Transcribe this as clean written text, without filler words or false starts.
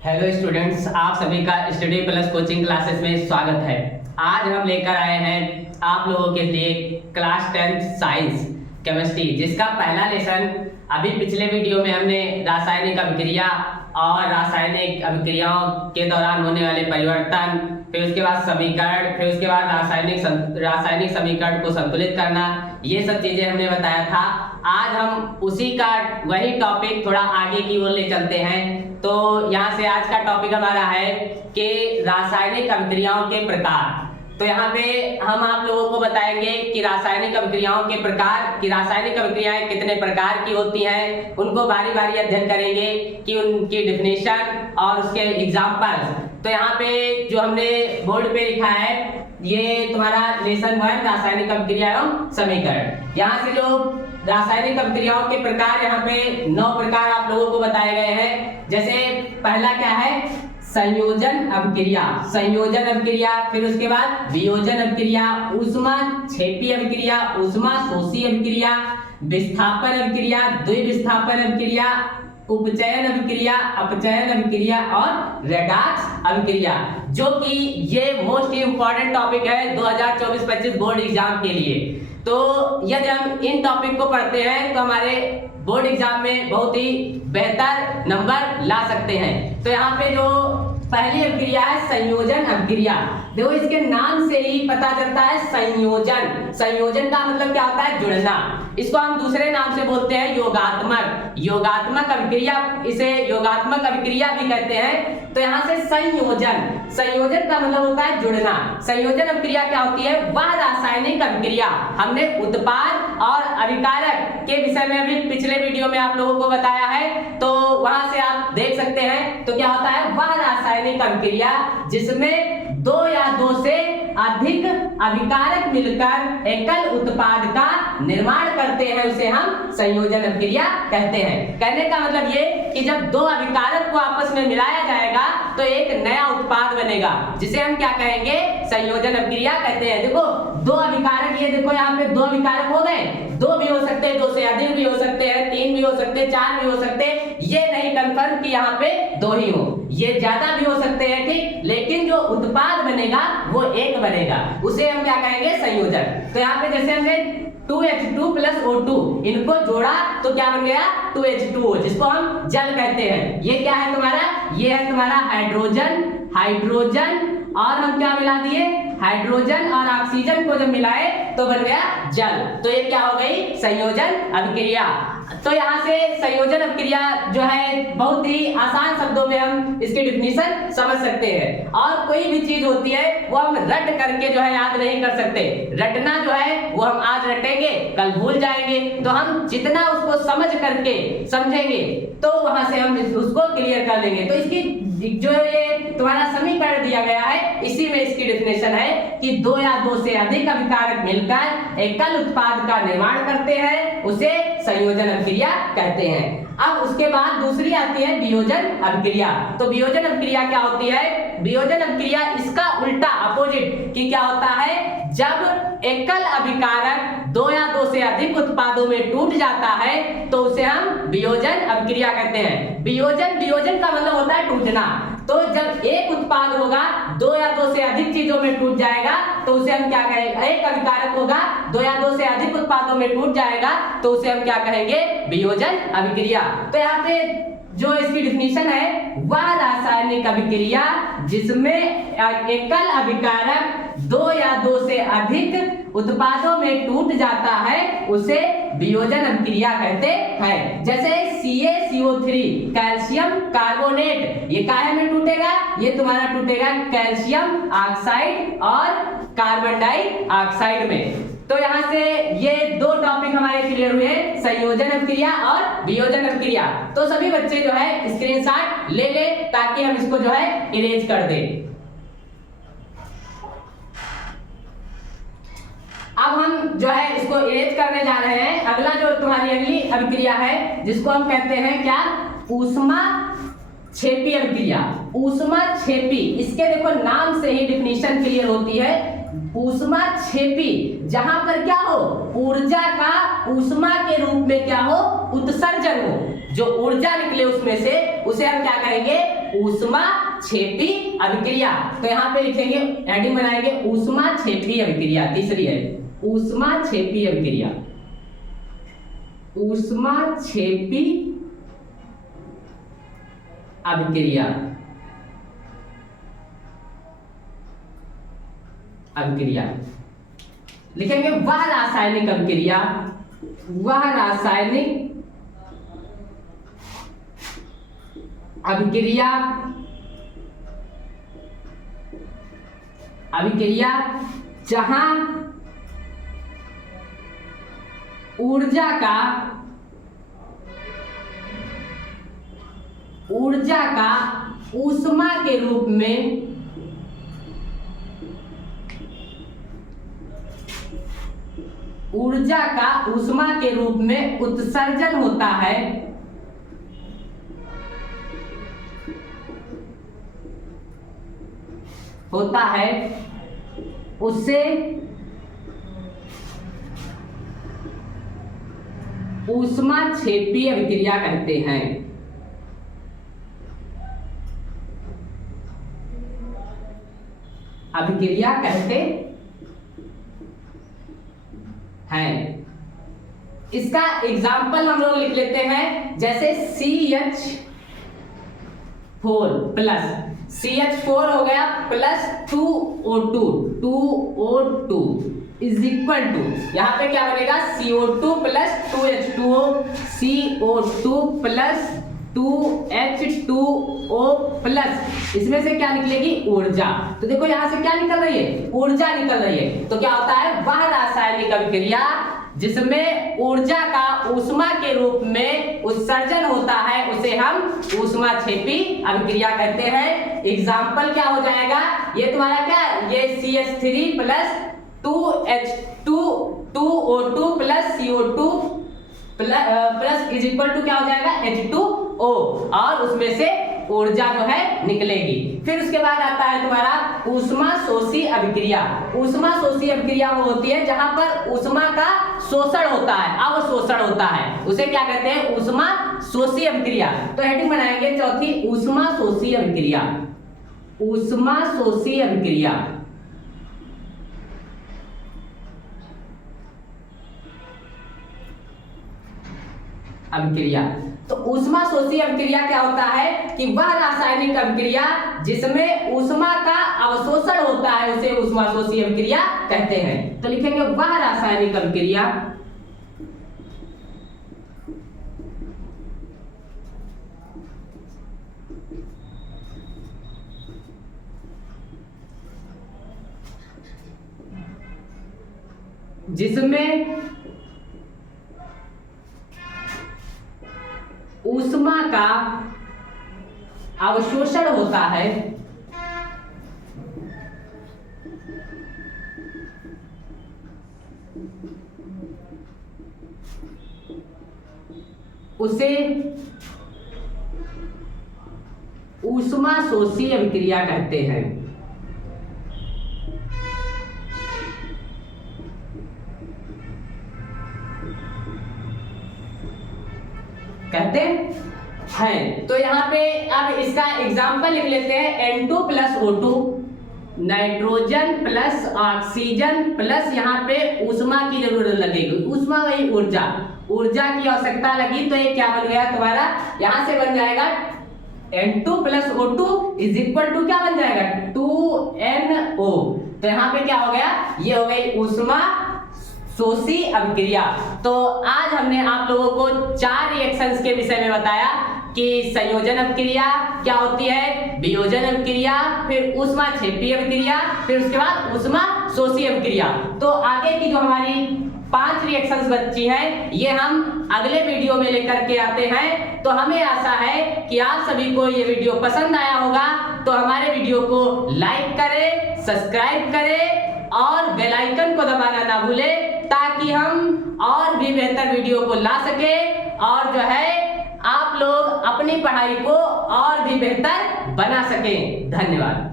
Hello students, आप सभी का स्टडी प्लस कोचिंग क्लासेस में स्वागत है। आज हम लेकर आए हैं आप लोगों के लिए क्लास 10th साइंस केमिस्ट्री, जिसका पहला लेसन अभी पिछले वीडियो में हमने रासायनिक अभिक्रिया और रासायनिक अभिक्रियाओं के दौरान होने वाले परिवर्तन, फिर उसके बाद समीकरण, फिर उसके बाद रासायनिक समीकरण को संतुलित करना, ये सब चीजें हमने बताया था। आज हम उसी का वही टॉपिक थोड़ा आगे की ओर ले चलते हैं। तो यहाँ से आज का टॉपिक हमारा है कि रासायनिक अभिक्रियाओं के प्रकार। तो यहाँ पे हम आप लोगों को बताएंगे कि रासायनिक अभिक्रियाओं के प्रकार, कि रासायनिक अभिक्रियाएं कितने प्रकार की होती हैं, उनको बारी बारी अध्ययन करेंगे कि उनकी डिफिनेशन और उसके एग्जाम्पल्स। तो यहाँ पे जो हमने बोर्ड पे लिखा है, ये तुम्हारा लेसन 1 रासायनिक अभिक्रिया एवं समीकरण। यहाँ से जो रासायनिक अभिक्रियाओं के प्रकार, यहाँ पे 9 प्रकार आप लोगों को बताए गए हैं। जैसे पहला क्या है, संयोजन अभिक्रिया, संयोजन अभिक्रिया, फिर उसके बाद वियोजन अभिक्रिया, ऊष्माक्षेपी अभिक्रिया, ऊष्माशोषी अभिक्रिया, विस्थापन अभिक्रिया, द्विविस्थापन अभिक्रिया, उपचयन अभिक्रिया, अपचयन अभिक्रिया और रेडॉक्स अभिक्रिया, जो कि ये मोस्ट इंपॉर्टेंट टॉपिक है 2024-25 बोर्ड एग्जाम के लिए। तो यदि हम इन टॉपिक को पढ़ते हैं तो हमारे बोर्ड एग्जाम में बहुत ही बेहतर नंबर ला सकते हैं। तो यहाँ पे जो पहली अभिक्रिया है संयोजन अभिक्रिया, देखो इसके नाम से ही पता चलता है संयोजन। संयोजन का मतलब क्या होता है, जुड़ना। इसको हम दूसरे नाम से बोलते हैं योगात्मक, योगात्मक अभिक्रिया, इसे योगात्मक अभिक्रिया भी कहते हैं। तो यहाँ से संयोजन, संयोजन का मतलब होता है जुड़ना। संयोजन अभिक्रिया क्या होती है, वह रासायनिक अभिक्रिया, हमने उत्पाद और अभिकारक के विषय में अभी पिछले वीडियो में आप लोगों को बताया है, तो वहां से आप देख सकते हैं। तो क्या होता है, वह रासायनिक अभिक्रिया जिसमें 2 या 2 से अधिक अभिकारक मिलकर एकल उत्पाद का निर्माण करते हैं, उसे हम संयोजन अभिक्रिया कहते हैं। कहने का मतलब ये कि जब 2 अभिकारक को आपस में मिलाया जाएगा तो एक नया उत्पाद बनेगा, जिसे हम क्या कहेंगे, संयोजन अभिक्रिया कहते हैं। देखो 2 अभिकारक, ये देखो यहाँ पे 2 अभिकारक हो गए, 2 भी हो सकते हैं, 2 से अधिक भी हो सकते हैं, 3 भी हो सकते हैं, 4 भी हो सकते हैं, ये नहीं कंफर्म कि यहाँ पे 2 ही हो, ये ज्यादा भी हो सकते हैं, ठीक। लेकिन जो उत्पाद बनेगा वो एक बनेगा, उसे हम क्या कहेंगे, संयोजन। तो यहाँ पे जैसे हमने 2H2 प्लस O2 इनको जोड़ा तो क्या बन गया, 2H2O, जिसको हम जल कहते हैं। ये क्या है तुम्हारा, ये है तुम्हारा हाइड्रोजन, हाइड्रोजन और हम क्या मिला दिए, हाइड्रोजन और ऑक्सीजन को जब मिलाए तो बन गया जल। तो ये क्या हो गई, संयोजन अभिक्रिया। तो यहाँ से संयोजन अभिक्रिया जो है बहुत ही आसान शब्दों में हम इसकी डिफिनीशन समझ सकते हैं। और कोई भी चीज होती है वो हम रट करके जो है याद नहीं कर सकते। रटना जो है वो हम आज रटेंगे, कल भूल जाएंगे। तो हम जितना उसको समझ करके समझेंगे तो वहां से हम उसको क्लियर कर लेंगे। तो इसकी जो ये तुम्हारा समीकरण दिया गया है, इसी में इसकी डेफिनेशन है कि 2 या 2 से अधिक अभिकारक मिलकर एकल उत्पाद का निर्माण करते हैं, उसे संयोजन अभिक्रिया कहते हैं। अब उसके बाद दूसरी आती है वियोजन अभिक्रिया। तो वियोजन अभिक्रिया क्या होती है, वियोजन अभिक्रिया इसका उल्टा अपोजिट कि क्या होता है, जब एकल अभिकारक 2 या 2 से अधिक उत्पादों में टूट जाता है तो उसे हम वियोजन अभिक्रिया कहते हैं। वियोजन का मतलब होता है टूटना। तो जब एक उत्पाद होगा 2 या 2 से अधिक चीजों में टूट जाएगा तो उसे हम क्या कहेंगे, एक अभिकारक होगा 2 या 2 से अधिक उत्पादों में टूट जाएगा तो उसे हम क्या कहेंगे, वियोजन अभिक्रिया। तो यहाँ पे जो इसकी डिफिनीशन है, वह रासायनिक अभिक्रिया जिसमें एकल अभिकारक 2 या 2 से अधिक उत्पादों में टूट जाता है, उसे वियोजन अभिक्रिया कहते हैं। जैसे CaCO3 कैल्शियम कार्बोनेट, ये काहे में टूटेगा, ये तुम्हारा टूटेगा कैल्शियम ऑक्साइड और कार्बन डाइऑक्साइड में। तो यहाँ से ये 2 टॉपिक हमारे क्लियर हुए, संयोजन अभिक्रिया और वियोजन अभिक्रिया। तो सभी बच्चे जो है स्क्रीनशॉट ले ले ताकि हम इसको जो है इरेज कर दें। अब हम जो है इसको इरेज करने जा रहे हैं। अगला जो तुम्हारी अगली अभिक्रिया है, जिसको हम कहते हैं क्या, ऊष्माक्षेपी अभिक्रिया। ऊष्माक्षेपी, इसके देखो नाम से ही डिफिनीशन क्लियर होती है। ऊष्माक्षेपी, जहां पर क्या हो, ऊर्जा का ऊष्मा के रूप में क्या हो, उत्सर्जन हो, जो ऊर्जा निकले उसमें से, उसे हम क्या कहेंगे, ऊष्मा क्षेपी अभिक्रिया। तो यहाँ पे लिखेंगे, हेडिंग बनाएंगे ऊष्मा क्षेपी अभिक्रिया। तीसरी है ऊष्मा क्षेपी अभिक्रिया, ऊष्मा क्षेपी अभिक्रिया, अभिक्रिया लिखेंगे वह रासायनिक अभिक्रिया, वह रासायनिक अभिक्रिया, अभिक्रिया जहां ऊर्जा का ऊष्मा के रूप में ऊर्जा का ऊष्मा के रूप में उत्सर्जन होता है, उसे ऊष्मा क्षेपी अभिक्रिया कहते हैं। अभिक्रिया कहते हैं। इसका एग्जाम्पल हम लोग लिख लेते हैं, जैसे CH4 प्लस CH4 हो गया plus 2O2 is equal to, यहाँ पे क्या बनेगा CO2 plus 2H2O, CO2 plus 2H2O plus, इसमें से क्या निकलेगी ऊर्जा। तो देखो यहाँ से क्या निकल रही है, ऊर्जा निकल रही है। तो क्या होता है, वह रासायनिक अभिक्रिया जिसमें ऊर्जा का ऊष्मा के रूप में उत्सर्जन होता है, उसे हम ऊष्मा क्षेपी अभिक्रिया कहते हैं। एग्जाम्पल क्या हो जाएगा, ये तुम्हारा क्या, ये CH3 plus 2O2 plus CO2 plus is equal to क्या हो जाएगा H2O, और उसमें से ऊर्जा जो है निकलेगी। फिर उसके बाद आता है तुम्हारा ऊष्मा शोषी अभिक्रिया। ऊष्मा शोषी अभिक्रिया वो होती है जहां पर ऊष्मा का शोषण होता है, अवशोषण होता है, उसे क्या कहते हैं ऊष्मा शोषी अभिक्रिया। तो हेडिंग बनाएंगे चौथी ऊष्मा शोषी अभिक्रिया, ऊष्मा शोषी अभिक्रिया। अभिक्रिया, तो ऊष्मा शोषी अभिक्रिया क्या होता है कि वह रासायनिक अभिक्रिया जिसमें ऊष्मा का अवशोषण होता है, उसे ऊष्मा शोषी अभिक्रिया कहते हैं। तो लिखेंगे वह रासायनिक अभिक्रिया जिसमें ऊष्मा का अवशोषण होता है, उसे ऊष्मा शोषी अभिक्रिया कहते हैं। कहते हैं। तो यहाँ पे अब इसका एग्जाम्पल लिख लेते हैं, N2 plus O2, nitrogen plus oxygen plus यहाँ पे ऊष्मा की जरूरत लगेगी, ऊष्मा वही ऊर्जा, ऊर्जा की आवश्यकता लगी, तो ये क्या बन गया तुम्हारा, यहाँ से बन जाएगा N2 plus O2 is equal to क्या बन जाएगा 2NO। तो यहाँ पे क्या हो गया, ये हो गई ऊष्मा शोषी अभिक्रिया। तो आज हमने आप लोगों को 4 रिएक्शंस के विषय में बताया कि संयोजन अभिक्रिया क्या होती है, वियोजन अभिक्रिया, फिर ऊष्मा क्षेपी अभिक्रिया, फिर उसके बाद ऊष्मा शोषी अभिक्रिया। तो आगे की जो हमारी 5 रिएक्शंस बची हैं, ये हम अगले वीडियो में लेकर के आते हैं। तो हमें आशा है कि आप सभी को ये वीडियो पसंद आया होगा। तो हमारे वीडियो को लाइक करें, सब्सक्राइब करें और बेल आइकन को दबाना ना भूलें, ताकि हम और भी बेहतर वीडियो को ला सके और जो है आप लोग अपनी पढ़ाई को और भी बेहतर बना सकें। धन्यवाद।